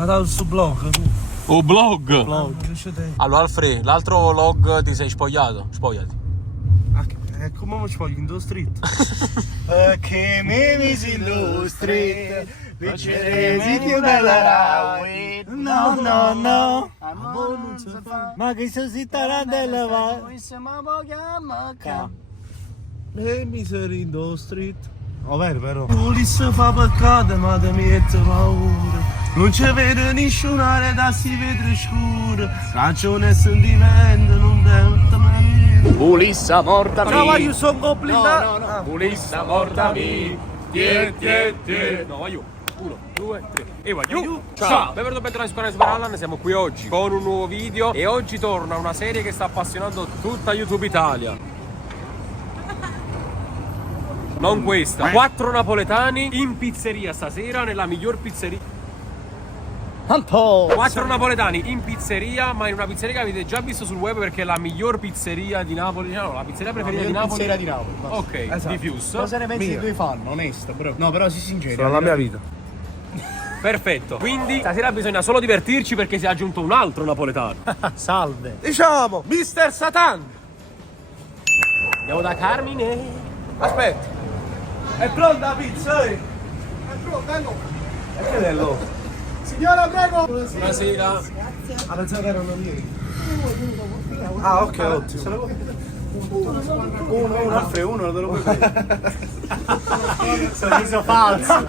andato sul blog. O blog? Blog. Allora Alfred, l'altro vlog ti sei spogliato? Spogliati. Come mi spoglio in street? Perché mi misi in street, vincere più bella raui. No, no, no. Ma che sono si tarantella va? E miseria in street. Oh, vero. Ulisse fa peccato ma te mette paura. Non c'è vede nessuna reda si vede scuro. Ragione e sentimento non devono mai. Ulissa morta Ciao, io sono complicato. No. Ulissa mortami. Tie. No, vai io. 1, 2, 3. E vai io. Ciao. Benvenuti a Bentornati su canale Super Allan. Siamo qui oggi con un nuovo video. E oggi torna una serie che sta appassionando tutta YouTube Italia. Non questa. 4 napoletani in pizzeria stasera, nella miglior pizzeria. 4 napoletani in pizzeria, ma in una pizzeria che avete già visto sul web perché è la miglior pizzeria di Napoli. No, la pizzeria preferita di Napoli. Pizzeria di Napoli. Basta. Ok, Esatto. di Fius. Cosa ne pensi di due fan? Onesto, bro. No, però si sincero. Sono la mia vita. Perfetto. Quindi stasera bisogna solo divertirci perché si è aggiunto un altro napoletano. Salve. Diciamo, Mister Satan. Andiamo da Carmine. Aspetta. È pronta la pizza? È pronta, no. E che è l'uovo? Signora, prego. Buonasera. Ah, pensavo che erano ieri. Ah, ok, ottimo. Uno, Alfred, uno te lo puoi prendere. Sorriso falso.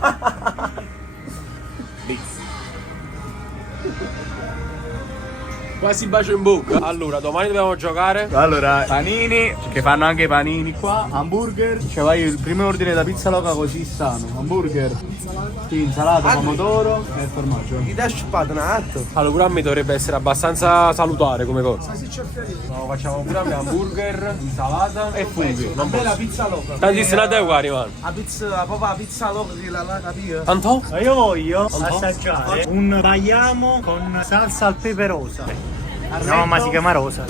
Quasi bacio in bocca. Allora, domani dobbiamo giocare. Allora, panini, che fanno anche i panini qua, hamburger, cioè vai il primo ordine da pizza loca così sano, hamburger, sì, insalata, pomodoro e formaggio. Gli dai sciuppato un atto. Allora, pure a me dovrebbe essere abbastanza salutare come cosa. No, facciamo pure a me hamburger, insalata e funghi. Non La posso. pizza loca. Tantissime a te uguali, man. La pizza, proprio la pizza loca che la capire. Tanto? Ma io voglio assaggiare un baiamo con salsa al pepe rosa. No, ma si chiama rosa.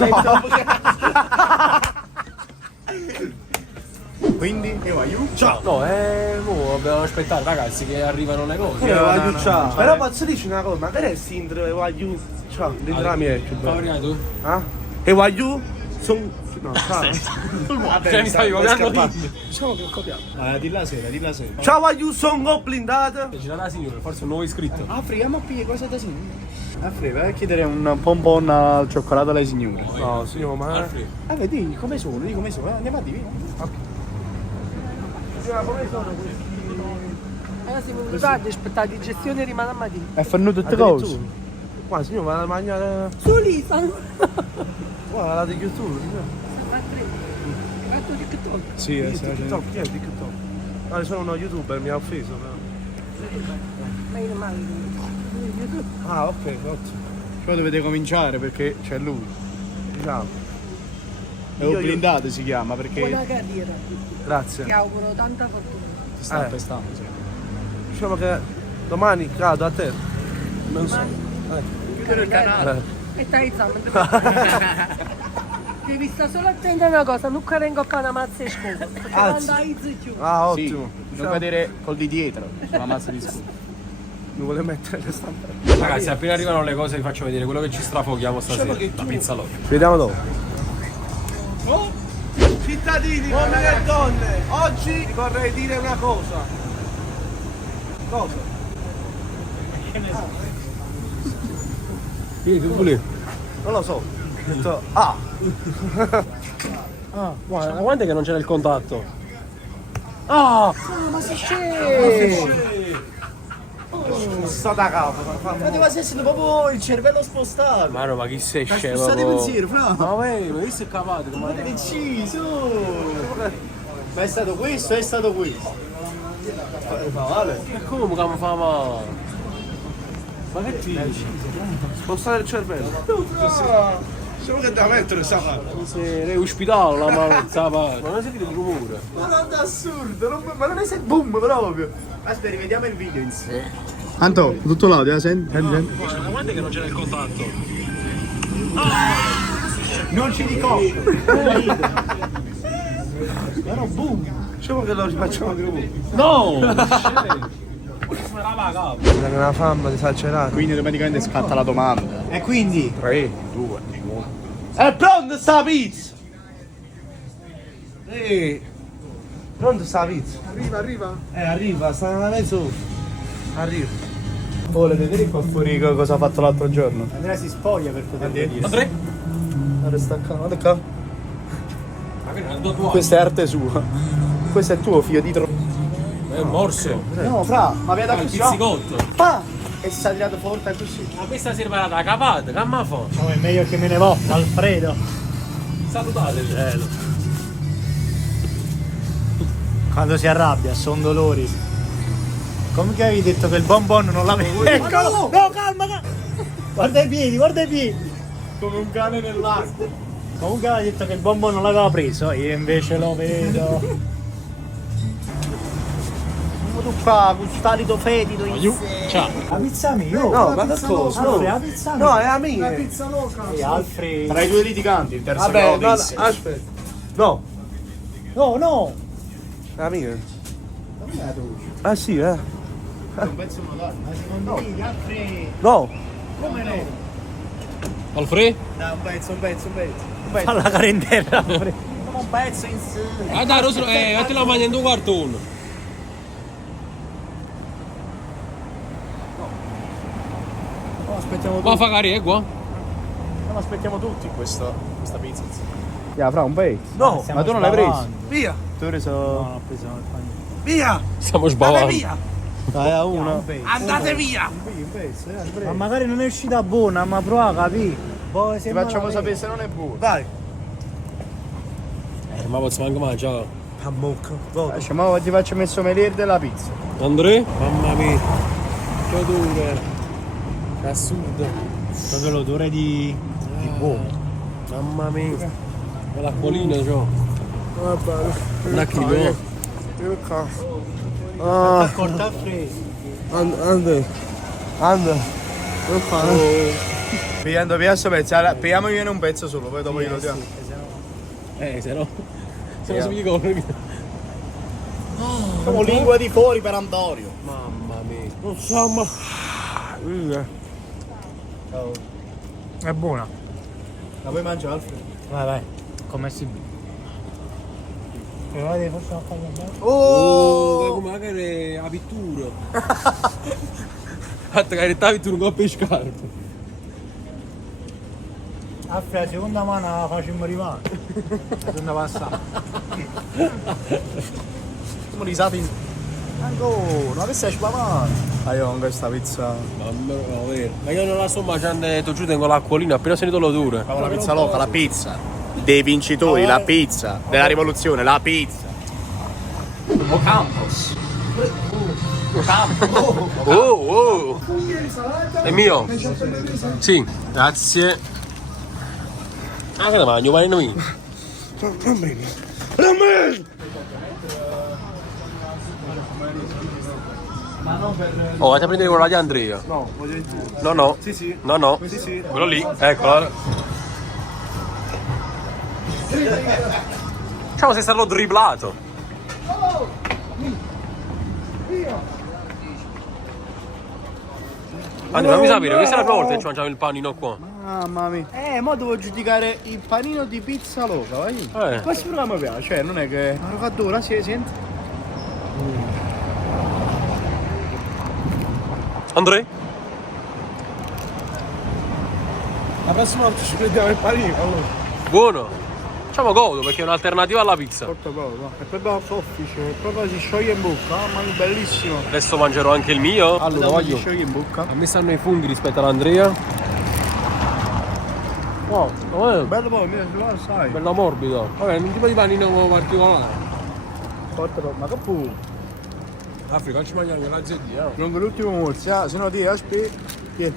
Quindi, io aiuto. Ciao. No, mo dobbiamo aspettare ragazzi che arrivano le cose. Ciao. Però posso dire una cosa, magari è sindrome voglio. Ciao, dentro la mia è più bella. Favorita tu? Ah? E voglio? Sono. No, ciao. Cioè mi stavi copiando lì. Diciamo che ho copiato. Di la sera. Ciao, voglio, sono blindata. C'era la signora, forse un nuovo iscritto. Apriamo qui, cosa da signore? Alfred, vai a chiedere un pompon al cioccolato alle signore. No, signor, ma. Alfred. Vedi come sono, andiamo a dire. Come sono Se mi guardate, aspettate, digestione rimane a mattina. E fanno tutte cose. Qua, signor, va a mangiare. Solisa! Qua, la di chiusura, signor. Fatto TikTok. Sì, TikTok, chi è TikTok? No, sono uno youtuber, mi ha offeso però. Meno male. Ah, ok, ottimo. Poi dovete cominciare perché c'è lui. Diciamo. È un blindato si chiama perché Buona carriera. Grazie. Ti auguro tanta fortuna. ti sta pestando. Sì. Diciamo che domani cado a te. Non so. Chiudere il canale. E stai insomma. Devi stare solo attento a una cosa, non carrengo qua una mazza e scuola. Perché quando hai zicchio. Ah, Sì, ottimo. non cadere col di dietro sulla mazza di scudo. Mi vuole mettere le stampe. Ragazzi, appena arrivano le cose vi faccio vedere quello che ci strafoghiamo stasera. La pizza loca. Ci vediamo dopo. Cittadini, uomini e donne, oggi vi vorrei dire una cosa. Cosa? Sì, tu volevi. Non lo so. Ho detto, ah, Guarda, quando è che non c'era il contatto? Ah! Ma si scende! sto da capo. Ma deve essere proprio il cervello spostato. Ma no, ma chi sei scemo? Spostate i pensieri, fra. Ma che sei cavato? Ma è deciso. Ma è stato questo, è stato questo. Vale. E come che mi fa male? Ma che ti dici? Spostare il cervello. Solo che da mettere sta parte. Sei ospitale la mano, ma non sentite il rumore? Ma non è assurdo, ma non è se boom proprio. Aspetta, rivediamo il video insieme. Anto, tutto l'audio, senti? Ma quando è che non c'era il contatto? Non ci ricordo. Diciamo che lo rifacciamo di nuovo. No! Tengo una fame esagerata. Quindi automaticamente scatta la domanda. E quindi? 3, 2, 1. È pronta sta pizza! Pronta sta pizza? Arriva. Arriva, sta nella mezzo. Arriva. Volete vedere qua fuori cosa ha fatto l'altro giorno? Andrea si spoglia per poter vedere. Andrea? Guarda sta qua, guarda qua. Questa è arte sua. Questo è tuo figlio di È un morso. No, fra, ma vedi da Il così. pizzicotto. Pa! E si è tirato forte così. Ma questa si è preparata la capata, che ma fa? No, è meglio che me ne vo, Alfredo. Salutate cielo. Quando si arrabbia, sono dolori. Come che avevi detto che il bonbon non l'avevi? Eccolo! No, calma! Guarda i piedi, guarda i piedi! Come un cane nell'acqua. Comunque aveva detto che il bonbon non l'aveva preso, io invece lo vedo. Tu qua, con stalido fetido in sé. Ciao. La pizza mia? No, ma che cosa? No. La pizza mia? No, è la mia. pizza loca. E Alfred. Tra i due litiganti, il terzo Vabbè, no, aspetta. No, No! è la mia. Non è la tua. Ah sì, Un pezzo una donna. Ma secondo me, Alfred. No. Come no? Alfred? Dai, un pezzo. Falla la carentella, Alfred. Un pezzo in sé. Ah dai, Rosro, metti la maglia in due cartone. No, aspettiamo Ma tutti. fa carriera qua? No, aspettiamo tutti questa pizza. Ya, fra un pezzo. No. Ma tu non l'hai preso? Via. Tu hai preso. No, ho preso il panino. Via. Stiamo Andate sbavando. via. Dai, a uno. Andate via. Un pezzo, ma magari non è uscita buona, ma prova a capire. Poi ti facciamo sapere se non è buona. Vai. Ma posso anche mangiare. A bocca. Voto. Ma ti faccio messo sommelier della pizza. Andrea? Mamma mia. Che odore. Che assurdo. Proprio l'odore di buono. Mamma mia. Ma l'acquolina c'ho. Vabbè. Una chilo. Ah, Corta freddo. ande. Pigliando via sto pezzo, pigliamogli un pezzo solo, poi dopo glielo diamo. Se no. Se no si mi corre. Siamo lingua di fuori per Antonio. Mamma mia. Insomma. È buona. La vuoi mangiare, Alfred? Vai. Come si Provate forse a farlo bene. Oh, come magari la pittura. Fatta che in realtà la pittura non può scarpe. Alfred, la seconda mano la facciamo arrivare. La seconda passata. Siamo risati in... Ancora, questa è spavata. Ah, io con questa pizza... Mamma mia, ma io non la sto mangiando, t'ho giù con l'acquolina, appena sentito l'odore. Proprio la pizza loca, la pizza dei vincitori, la pizza della rivoluzione, la pizza. Ocampos. Oh! È mio? Sì, grazie. Ah, che ne mangio, ma non mi. Oh, vatti a prendere quello là di Andrea. No, voglio il tuo. No. Sì. No. Sì. Quello lì, eccolo. Diciamo sei stato dribblato. Andrea, fammi sapere, questa è la prima volta che ci mangiamo il panino qua. Mamma mia. Mo devo giudicare il panino di pizza loca, vai. Questo programma mi piace, cioè non è che... Ma fa dura, si sente? Andrea? La prossima volta ci prendiamo il panino, allora. Buono. Facciamo godo perché è un'alternativa alla pizza. Porta poco, è proprio soffice, proprio si scioglie in bocca, mamma mia, bellissimo. Adesso mangerò anche il mio. Allora, voglio. Si scioglie in bocca. A me stanno i funghi rispetto all'Andrea. Oh, Bello poi, lo sai. bello morbido. Vabbè, un tipo di panino particolare. Porta poco, ma che può? Africa, ci mangiamo anche la zeddia. Non con l'ultimo morso, se no ti aspetti. Vieni.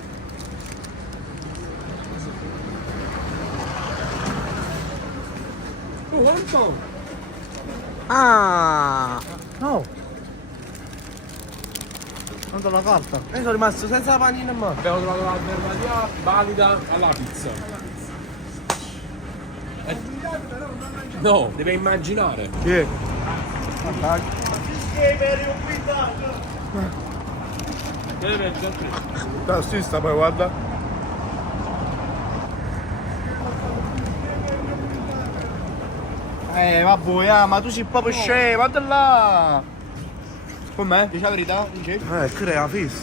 Oh, quanto? Ah! No! Non do la carta. Io sono rimasto senza panino in mano. Abbiamo trovato l'alternativa valida alla pizza. No, deve immaginare. Chi è? Tassista poi guarda. Vabbè, ma tu sei proprio scemo, guarda là. Com'è? Dici la verità? Dici? Crea fissa.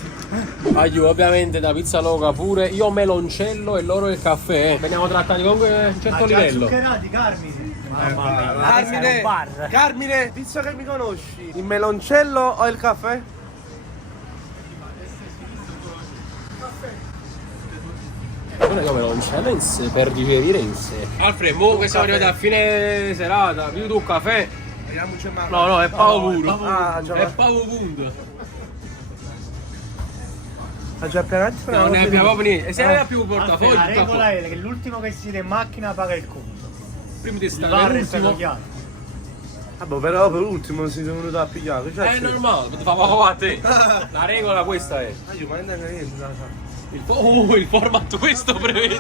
Aiuto, ovviamente da pizza loca pure. Io meloncello e loro il caffè. Veniamo trattati con un certo livello. Zuccherati, Carmine. Carmine, Carmine, visto che mi conosci, il meloncello o il caffè? Non è come meloncello in sé, per digerire in sé. Alfred, mo che siamo arrivati a fine serata, più tu un caffè? Vediamoci una. No, è pavo puro. Ah, già. È pavo punto. Ha già pianto? No, non ne abbiamo proprio niente. E se aveva più La portafoglio, regola è che l'ultimo che siede in macchina paga il conto. prima di Il stare bar resta l'ultimo. tagliato. Vabbè, però per ultimo si sono venuti a pigliare. È normale, ti fa poco a te. La regola questa è. Aiuto, ma non è niente, non so. Il format questo prevede.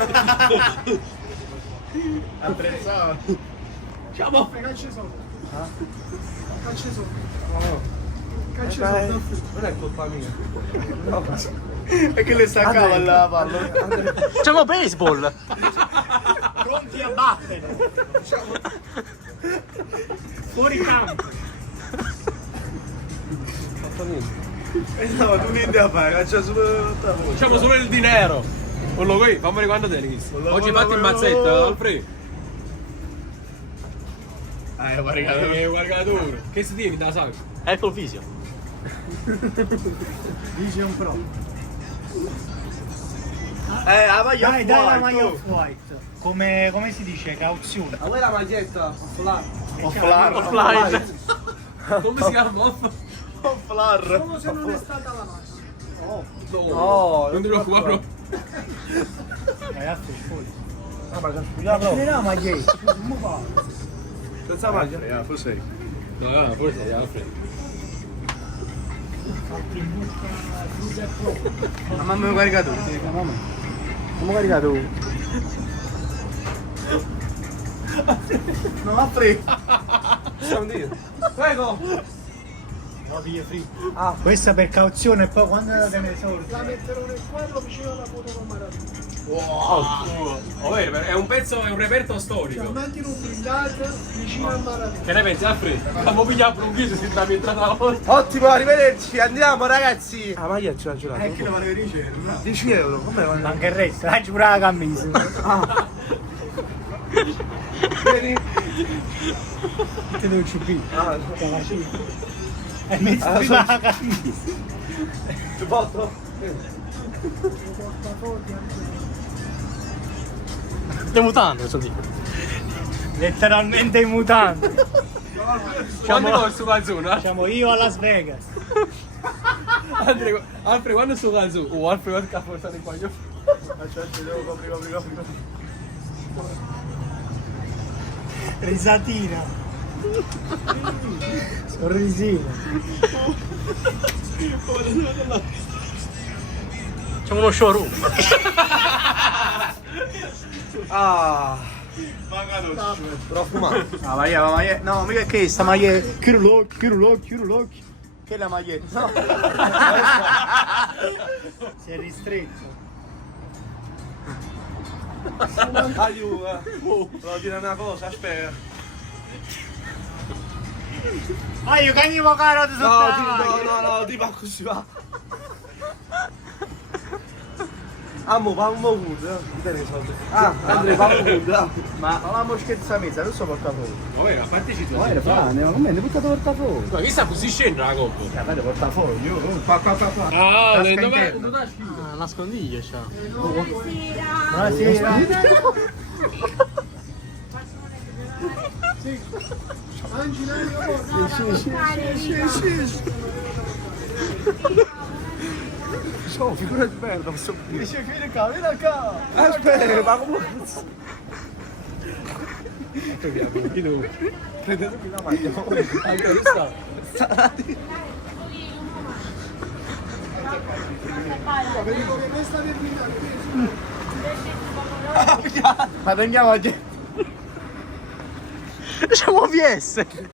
Apprezzato. Diciamo. Non è colpa mia. E che le staccava la palla. Facciamo baseball! Pronti a battere. Fuori campo. No, tu niente a fare, caccia solo. Facciamo solo il dinero. Quello qui, fammi quando te ne oggi fatti il mazzetto, Alfred. Guarda tu. Che si tieni da sacco? Ecco il visio. Vision Pro. La maglia Dai, la maglia off-white. Come si dice? Cauzione. Ma vuoi la maglietta? Offline. Come si chiama? Offlar. Solo se non è stata lavata. No, non ti preoccupare. Ragazzi, fuori. ma già spiegavo. Non la maglietta. Come fa? Senza maglia? Cos'è? No, forse è Alfred. Mamma mi caricato. Mamma. Come caricato? Non ha preso. Possiamo dire? Prego! No, via free. Questa per cauzione e poi quando te ne sorti. La metterò nel quadro vicino alla foto con Maradona. È un pezzo, è un reperto storico. Mettilo un blindaggio vicino a Maradona. Che ne pensi, Alfred? Abbiamo pigliato un viso se abbiamo entrato la volta. Ottimo, arrivederci, andiamo ragazzi! La maglia ce l'ha giurata. Che le vale ricevere? 10 euro, come va? Manca il resto, la giura la camisa. Vieni! Te devo CP. Ah, E metti prima la camisa. ti porto? Le mutande, so dico. Letteralmente in mutande. Quando è sto calzone? Siamo io a Las Vegas. Alfred, quando è sto calzone? Oh, Alfred, guarda che ha portato in bagno. Copri. Risatina. Sorrisino. Facciamo uno showroom. Ah! Profumato. La maglietta. No, mica che sta maglietta. Chiudi l'occhio. Che è la maglietta? No. Si è ristretto. Aiuto! Devo dire una cosa, aspetta. Ma io che mi caro di No, ti va così va. Amo, va un mood, tieni i soldi. Andrea, va un mood. Ma la moschezza messa, non so portafoglio. Vabbè, a parte ci Ma come ne portato portafoglio? Ma che sta così scena la coppa? Avete portafoglio? Ah, Tasca dove interna. Ah, nascondiglio c'ha. Buonasera. Oh, figura di merda, posso dire. Dice vieni qua. Aspetta, ma come Prendete qui la maglia? anche questa. Ma prendiamo oggi. Facciamo VS.